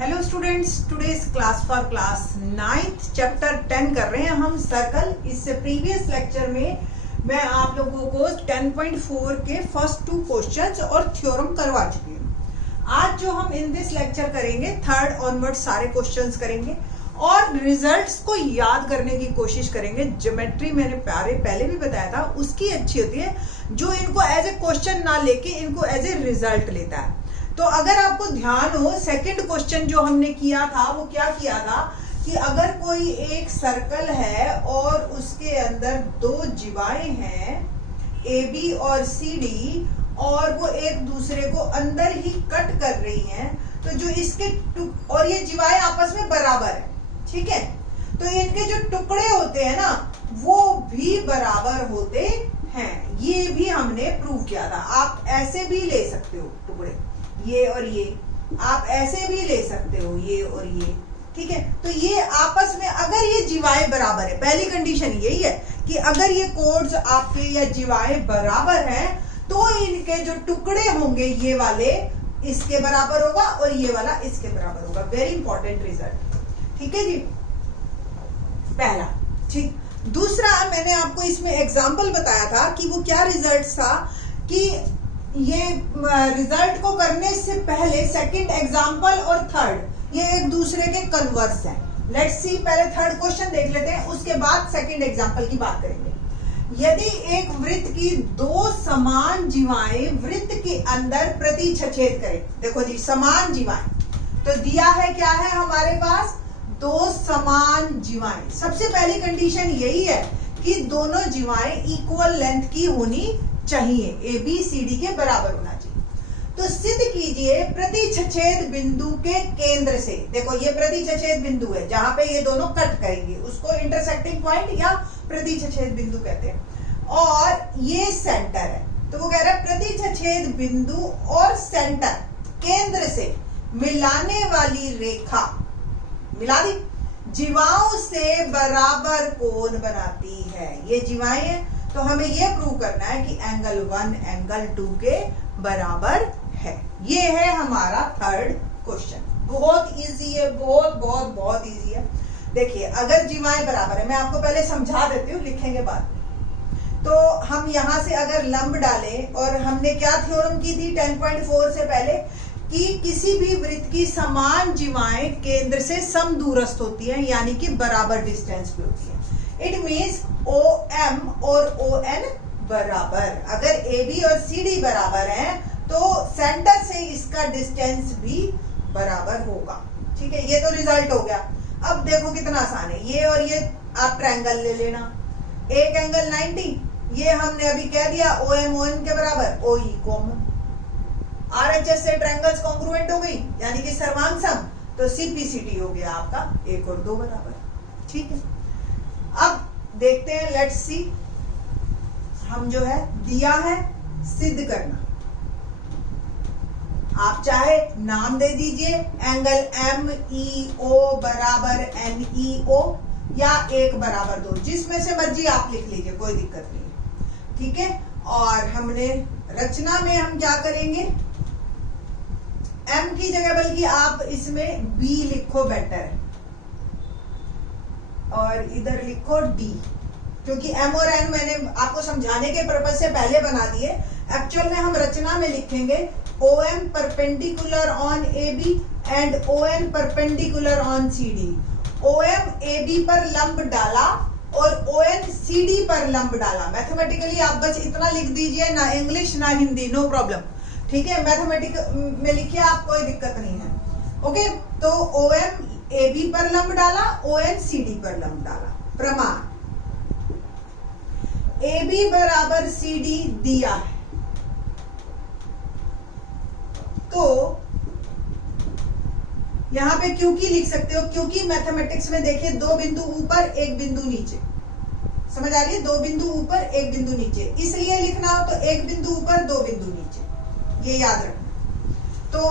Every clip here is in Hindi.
Hello students, today's class for class 9th chapter 10 कर रहे हैं हम सर्कल। इससे प्रीवियस लेक्चर में मैं आप लोगों को 10.4 के फर्स्ट 2 क्वेश्चंस और थ्योरम करवा चुकी हूँ। आज जो हम इन दिस लेक्चर करेंगे थर्ड ऑनवर्ड सारे क्वेश्चंस करेंगे और रिजल्ट्स को याद करने की कोशिश करेंगे। ज्योमेट्री मैंने पहले भी बताया था, उसकी अच्छी होती है जो इनको एज ए क्वेश्चन ना लेके इनको एज ए रिजल्ट लेता है। तो अगर आपको ध्यान हो, सेकंड क्वेश्चन जो हमने किया था वो क्या किया था कि अगर कोई एक सर्कल है और उसके अंदर 2 जीवाएं हैं ए बी और सी डी और वो एक दूसरे को अंदर ही कट कर रही हैं, तो जो इसके और ये जीवाएं आपस में बराबर है, ठीक है, तो इनके जो टुकड़े होते हैं ना वो भी बराबर होते हैं। ये भी हमने प्रूव किया था। आप ऐसे भी ले सकते हो टुकड़े, ये और ये, आप ऐसे भी ले सकते हो ये और ये, ठीक है। तो ये आपस में अगर ये जीवाएं बराबर है, पहली कंडीशन यही है कि अगर ये कोड्स आपके या जीवाएं बराबर हैं तो इनके जो टुकड़े होंगे ये वाले इसके बराबर होगा और ये वाला इसके बराबर होगा। वेरी इंपॉर्टेंट रिजल्ट, ठीक है जी, पहला। ठीक, दूसरा मैंने आपको इसमें एग्जाम्पल बताया था कि वो क्या रिजल्ट था कि ये रिजल्ट को करने से पहले सेकंड एग्जाम्पल और थर्ड ये एक दूसरे के कन्वर्स हैं। लेट्स सी, पहले थर्ड क्वेश्चन देख लेते हैं, उसके बाद सेकंड एग्जाम्पल की बात करेंगे। यदि एक वृत्त की 2 समान जीवाएं वृत्त के अंदर प्रतिच्छेद करें, देखो जी समान जीवाएं, तो दिया है क्या है हमारे पास 2 समान जीवाएं। सबसे पहली कंडीशन यही है कि दोनों जीवाएं इक्वल लेंथ की होनी चाहिए, ए बी सी डी के बराबर होना चाहिए। तो सिद्ध कीजिए प्रतिच्छेद बिंदु के केंद्र से, देखो ये प्रतिच्छेद बिंदु है जहां पे ये दोनों कट करेंगे, उसको इंटरसेक्टिंग पॉइंट या प्रतिच्छेद बिंदु कहते हैं, और ये सेंटर है। तो वो कह रहा है प्रतिच्छेद बिंदु और सेंटर केंद्र से मिलाने वाली रेखा मिला दी, जीवाओं से बराबर कोण बनाती है। ये जीवाएं हैं तो हमें यह प्रूव करना है कि एंगल 1 एंगल 2 के बराबर है। ये है हमारा थर्ड क्वेश्चन। बहुत इजी है, बहुत इजी है। देखिए अगर जीवाएं बराबर है, मैं आपको पहले समझा देती हूँ, लिखेंगे बाद में। तो हम यहां से अगर लंब डालें, और हमने क्या थ्योरम की थी 10.4 से पहले कि किसी भी वृत्त की समान जीवाएं केंद्र से समदूरस्थ होती हैं, यानी कि बराबर डिस्टेंस पे होती है। इट मीन्स OM और ON बराबर। अगर AB और CD बराबर हैं तो सेंटर से इसका डिस्टेंस भी बराबर होगा, ठीक है। ये तो रिजल्ट हो गया। अब देखो कितना आसान है, ये और ये आप ट्रायंगल ले लेना, एक एंगल 90, ये हमने अभी कह दिया OM ON के बराबर, OE कॉमन, RHS से ट्रायंगल्स कॉन्ग्रुएंट हो गई यानी कि सर्वांग सम, तो CPCD हो गया आपका 1 और 2 बराबर, ठीक है। अब देखते हैं, लेट्स सी, हम जो है दिया है सिद्ध करना। आप चाहे नाम दे दीजिए, एंगल MEO बराबर NEO या 1 बराबर 2, जिसमें से मर्जी आप लिख लीजिए, कोई दिक्कत नहीं है, ठीक है। और हमने रचना में हम क्या करेंगे, M की जगह बल्कि आप इसमें B लिखो, बेटर है, और इधर लिखो D, क्योंकि M और N मैंने आपको समझाने के पर्पज से पहले बना दिए। एक्चुअल में हम रचना में लिखेंगे OM perpendicular on AB and ON perpendicular on CD। OM AB पर लंब डाला और ON CD पर लंब डाला। मैथमेटिकली आप बस इतना लिख दीजिए, ना इंग्लिश ना हिंदी, नो प्रॉब्लम, ठीक है। मैथमेटिक में लिखिए आप, कोई दिक्कत नहीं है, ओके। तो OM AB पर लंब डाला, ON CD पर लंब डाला। प्रमाण AB बराबर CD दिया है, तो यहां पे क्योंकि लिख सकते हो, क्योंकि मैथमेटिक्स में देखिए 2 बिंदु ऊपर 1 बिंदु नीचे, समझ आ रही है, 2 बिंदु ऊपर 1 बिंदु नीचे, इसलिए लिखना हो तो 1 बिंदु ऊपर 2 बिंदु नीचे, ये याद रखना। तो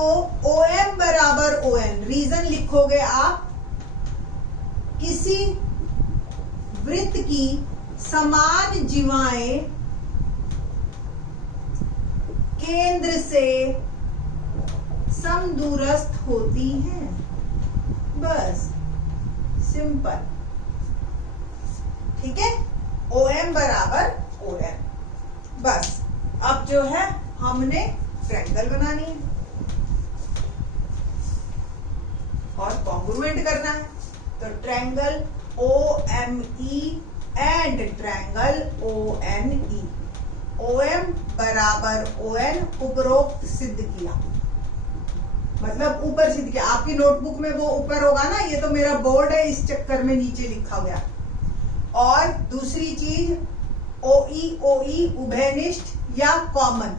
OM बराबर ON, रीजन लिखोगे आप, किसी वृत्त की समान जीवाएं केंद्र से समदूरस्थ होती हैं, बस सिंपल। ठीक है, OM बराबर ON। बस अब जो है हमने ट्रायंगल बनानी है और कॉन्ग्रुएंट करना है। तो triangle OME and triangle ONE, OM बराबर ON उपरोक्त सिद्ध किया, मतलब ऊपर सिद्ध किया। आपकी नोटबुक में वो ऊपर होगा ना, ये तो मेरा बोर्ड है, इस चक्कर में नीचे लिखा गया। और दूसरी चीज OE उभयनिष्ठ या कॉमन,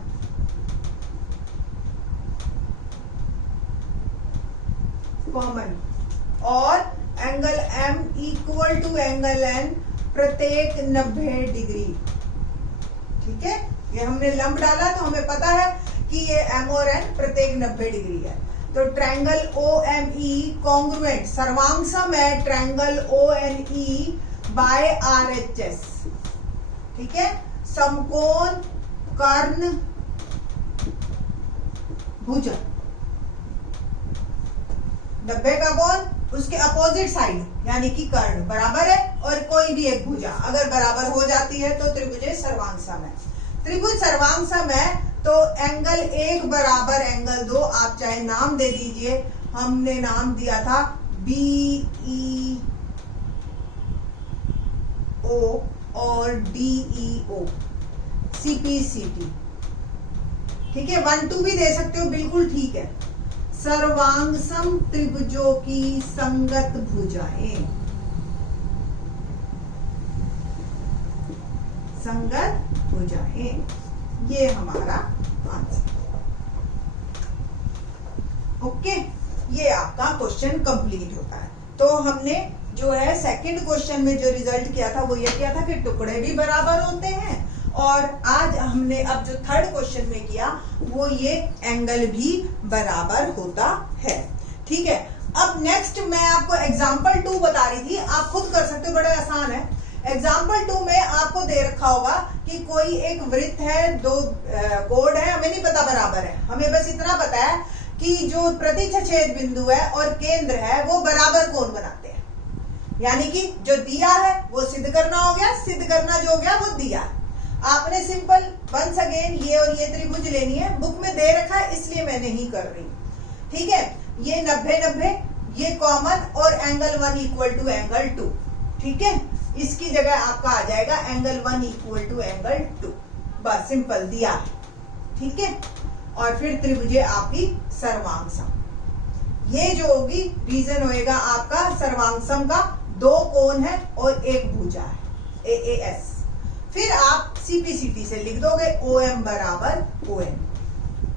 और angle M equal to angle N प्रत्येक 90 डिग्री। ठीक है, ये हमने लंब डाला तो हमें पता है कि ये M और N प्रत्येक 90 डिग्री है। तो ट्रायंगल OME कॉन्ग्रुएंट सर्वांगसम है ट्रायंगल ONE बाय RHS। ठीक है, समकोण कर्ण भुजा, 90 का कोण उसके अपोजिट साइड यानी कि कर्ण बराबर है, और कोई भी एक भुजा अगर बराबर हो जाती है तो त्रिभुज सर्वांगसम है। त्रिभुज सर्वांगसम है तो एंगल 1 बराबर एंगल 2, आप चाहे नाम दे दीजिए, हमने नाम दिया था BEO और DEO, CPCT। ठीक है, 1 2 भी दे सकते हो, बिल्कुल ठीक है। सर्वांगसम त्रिभुजों की संगत भुजाएं, संगत भुजाएं, ये हमारा आंसर। ओके, ये आपका क्वेश्चन कंप्लीट होता है। तो हमने जो है सेकंड क्वेश्चन में जो रिजल्ट किया था वो ये किया था कि टुकड़े भी बराबर होते हैं, और आज हमने अब जो थर्ड क्वेश्चन में किया वो ये एंगल भी बराबर होता है। ठीक है, अब नेक्स्ट मैं आपको एग्जांपल 2 बता रही थी, आप खुद कर सकते हो, बड़ा आसान है। एग्जाम्पल 2 में आपको दे रखा होगा कि कोई एक वृत्त है, 2 कोण है, हमें नहीं पता बराबर है, हमें बस इतना पता है कि जो प्रतिच्छेद बिंदु है और केंद्र है वो बराबर कोण बनाते हैं, यानी कि जो दिया है वो सिद्ध करना हो गया, सिद्ध करना जो हो गया वो दिया। आपने सिंपल वंस अगेन ये और ये त्रिभुज लेनी है, बुक में दे रखा है इसलिए मैं नहीं कर रही। ठीक है, ये 90-90, ये कॉमन, और एंगल 1 इक्वल टू एंगल 2। ठीक है, इसकी जगह आपका आ जाएगा एंगल 1 इक्वल टू एंगल 2, बस सिंपल दिया है। ठीक है, और फिर त्रिभुज आपकी सर्वांगसम, ये जो होगी रीजन होएगा आपका सर्वांगसम का, 2 कोण है और एक भुजा है AAS। फिर आप CPCT से लिख दोगे OM बराबर ON,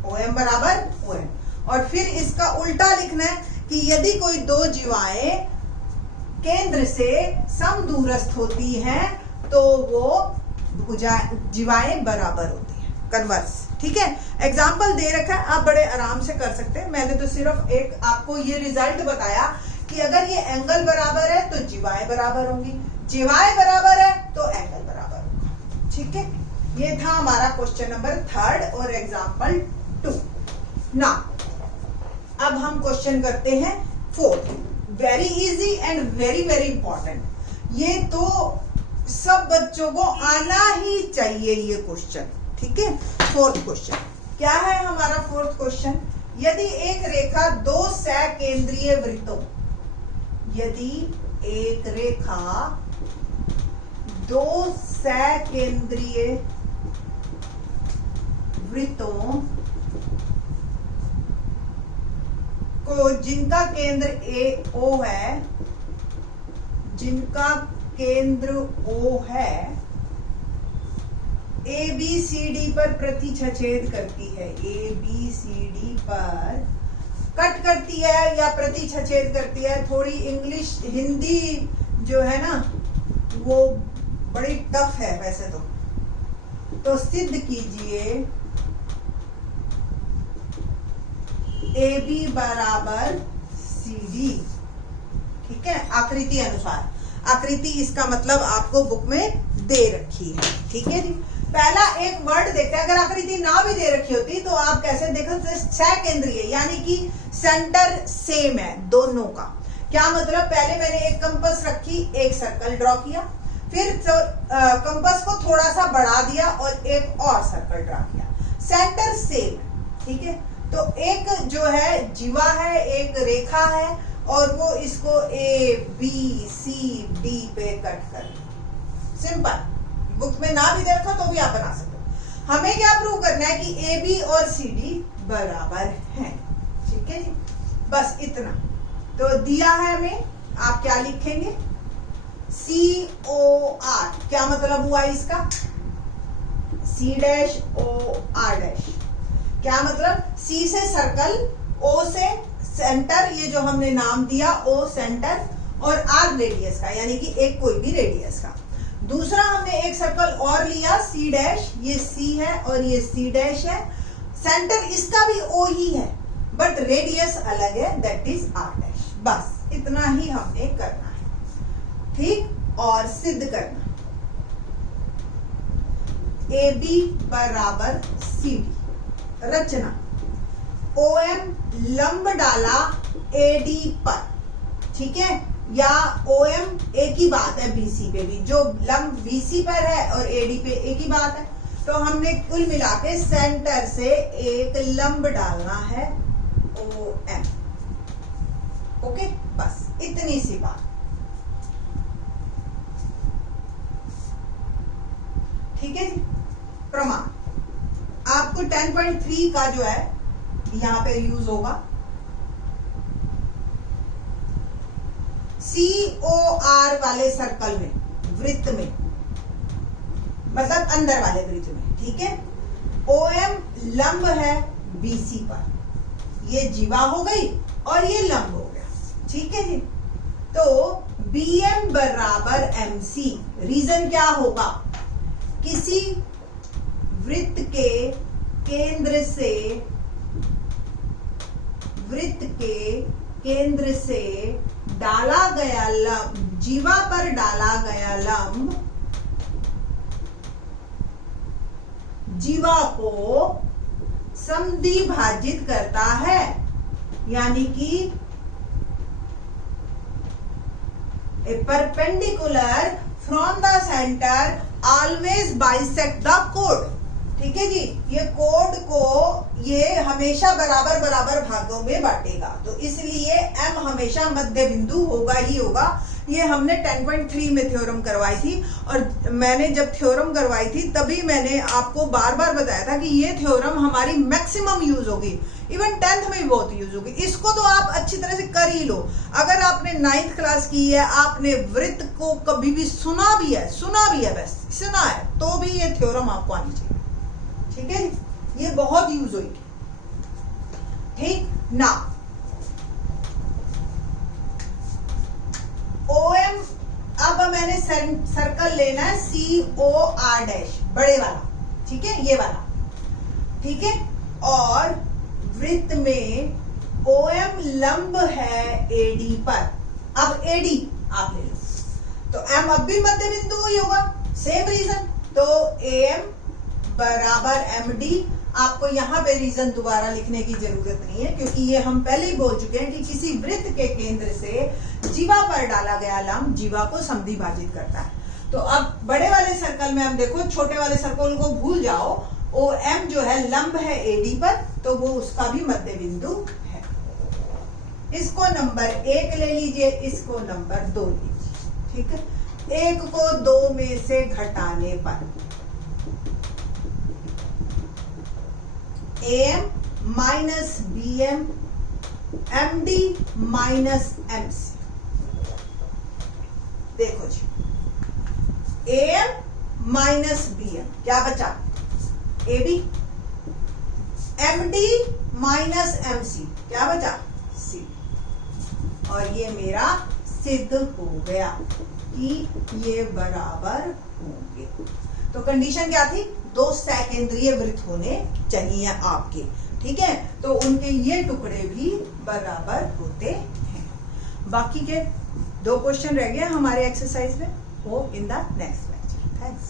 OM बराबर ON, और फिर इसका उल्टा लिखना है कि यदि कोई 2 जीवाएं केंद्र से समदूरस्थ होती हैं तो वो जीवाएं बराबर होती हैं, कन्वर्स। ठीक है, एग्जाम्पल दे रखा है, आप बड़े आराम से कर सकते हैं। मैंने तो सिर्फ एक आपको ये रिजल्ट बताया कि अगर ये एंगल बराबर है तो जीवाएं बराबर होंगी, जीवाएं बराबर है तो एंगल बराबर होगा। ठीक है, ये था हमारा क्वेश्चन नंबर 3 और एग्जाम्पल 2 ना। अब हम क्वेश्चन करते हैं 4, very easy and very very important. ये तो सब बच्चों को आना ही चाहिए ये क्वेश्चन। ठीक है, 4th क्वेश्चन क्या है हमारा 4th क्वेश्चन, यदि एक रेखा 2 सकेंद्रीय वृत्तों, यदि एक रेखा 2 सकेंद्रीय वृत्तों को जिनका केंद्र O है, जिनका केंद्र O है, ABCD पर प्रतिच्छेद करती है, ABCD पर कट करती है या प्रतिच्छेद करती है। थोड़ी इंग्लिश हिंदी जो है ना वो बड़ी टफ है वैसे तो सिद्ध कीजिए AB बराबर CD। ठीक है, आकृति अनुसार, आकृति इसका मतलब आपको बुक में दे रखी है। ठीक है जी, पहला एक वर्ड देखते हैं, अगर आकृति ना भी दे रखी होती तो आप कैसे देखो, सकेंद्रीय यानी कि सेंटर सेम है दोनों का। क्या मतलब, पहले मैंने एक कंपास रखी, एक सर्कल ड्रॉ किया, फिर कंपास को थोड़ा सा बढ़ा दिया और एक और सर्कल ड्रॉ किया, सेंटर सेम, ठीक है। तो एक जो है जीवा है, एक रेखा है, और वो इसको ए बी सी डी पे कट कर, सिंपल। बुक में ना भी देखो तो भी आप बना सकते हो। हमें क्या प्रूव करना है कि ए बी और सी डी बराबर हैं, ठीक है जी, बस इतना। तो दिया है हमें, आप क्या लिखेंगे, सी ओ आर, क्या मतलब हुआ इसका, C dash O R dash, क्या मतलब, सी से सर्कल, ओ से सेंटर, ये जो हमने नाम दिया ओ सेंटर, और आर रेडियस का, यानी कि एक कोई भी रेडियस का। दूसरा हमने एक सर्कल और लिया, सी डैश, ये सी है और ये सी डैश है, सेंटर इसका भी ओ ही है बट रेडियस अलग है, दैट इज आर डैश। बस इतना ही हमने करना है, ठीक। और सिद्ध करना, ए बी बराबर सी डी, रचना, OM लंब डाला AD पर, ठीक है, या OM एक ही बात है BC पे भी, जो लंब BC पर है और AD पे एक ही बात है। तो हमने कुल मिला के सेंटर से एक लंब डालना है OM, ओके, बस इतनी सी बात, ठीक है जी। प्रमाण आपको 10.3 का जो है यहां पे यूज होगा, COR वाले सर्कल में, वृत्त में, मतलब अंदर वाले वृत्त में, ठीक है। OM लंब है BC पर, ये जीवा हो गई और ये लंब हो गया, ठीक है जी। तो BM बराबर MC, रीजन क्या होगा, किसी वृत्त के केंद्र से डाला गया लंब, जीवा पर डाला गया लंब जीवा को समद्विभाजित करता है, यानी कि a perpendicular from the centre always bisect the कोड, ठीक है जी। ये कोड को ये हमेशा बराबर बराबर भागों में बांटेगा, तो इसलिए M हमेशा मध्य बिंदु होगा ही होगा। ये हमने 10.3 में थ्योरम करवाई थी, और मैंने जब थ्योरम करवाई थी तभी मैंने आपको बार बार बताया था कि ये थ्योरम हमारी मैक्सिमम यूज होगी, इवन 10th में भी बहुत यूज होगी। इसको तो आप अच्छी तरह से कर ही लो। अगर आपने 9th क्लास की है, आपने वृत्त को कभी भी सुना भी है, बस सुना है, तो भी ये थ्योरम आपको आनी चाहिए, ठीक है, ये बहुत यूज होगी, ठीक ना। OM, अब मैंने सर्कल लेना है COR डैश, बड़े वाला, ठीक है, ये वाला, ठीक है, और वृत्त में OM लंब है AD पर। अब AD आप ले लो, तो M अब भी मध्य बिंदु ही होगा, सेम रीजन, तो AM बराबर MD। आपको यहाँ पे रीजन दोबारा लिखने की जरूरत नहीं है, क्योंकि ये हम पहले ही बोल चुके हैं कि किसी वृत्त के केंद्र से जीवा पर डाला गया लंब जीवा को समद्विभाजित करता है। तो अब बड़े वाले सर्कल में हम देखो, छोटे वाले सर्कल को भूल जाओ, OM जो है लंब है AD पर, तो वो उसका भी मध्य बिंदु है। इसको नंबर 1 ले लीजिए, इसको नंबर 2 लीजिए, ठीक है। 1 को 2 में से घटाने पर AM minus BM, MD minus MC, देखो जी, AM माइनस BM क्या बचा, AB, MD माइनस MC क्या बचा, C, और ये मेरा सिद्ध हो गया कि ये बराबर होंगे। तो कंडीशन क्या थी, 2 सकेंद्रीय वृत्त होने चाहिए आपके, ठीक है, तो उनके ये टुकड़े भी बराबर होते हैं। बाकी के 2 क्वेश्चन रह गए हमारे एक्सरसाइज में, वो in the next lecture. Thanks.